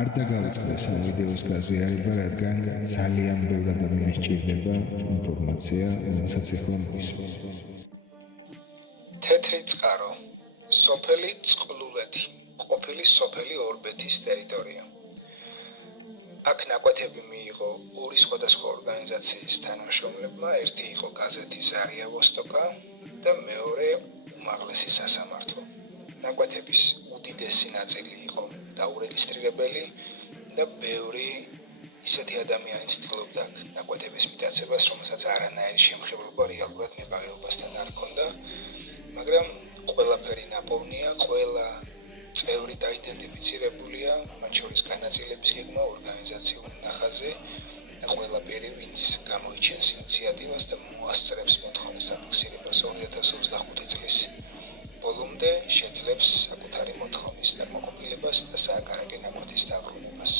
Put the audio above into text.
არ დაგავიწყდეს ამ ვიდეოს გაზიარება, რადგან ძალიან ბევრ ადამიანს სჭირდება ინფორმაცია, რომელსაც ეხლა მოვისმენთ. თეთრი წყარო, სოფელი წყლულეთი, ყოფილი სოფელი ორბეთის ტერიტორია. აქ ნაკვეთები მიიღო ორი სხვადასხვა ორგანიზაციის თანამშრომლებმა, ერთი იყო გაზეთი ზარია ვოსტოკა და მეორე უმაღლესი სასამართლო. ნაკვეთების უდიდესი ნაწილი იყო დაურეგისტრირებელი და ბევრი ისეთი ადამიანი ცდილობდა ნაკვეთების მიტაცებას, რომელსაც არანაირი შემხებლობა რეალურად მებაღეობასთან არ ჰქონდა, მაგრამ ყველაფერი ნაპოვნია, ყველა წევრი დაიდენტიფიცირებულია, მათ შორის განაწილების გეგმა ორგანიზაციულ ნახაზე და ყველაფერი, ვინც გამოიჩენს ინიციატივას და მოასწრებს მოთხოვნის დაფიქსირებას 2025 წლის ბოლომდე, შეძლებს საკუთარი მოთხოვნის დაკმაყოფილებას და სააკარაკე ნაკვეთის დაბრუნებას.